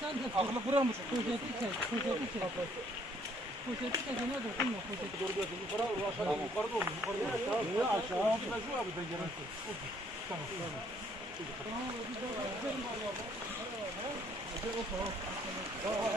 Sen de akıllı kuramış. Poşeti çek. Poşeti çekene dokunma. Poşeti doğru götür. Yukarı aşağı yukarı doğru. Yukarı aşağı. Şu abi de gelirsin. Tamam. Tamam.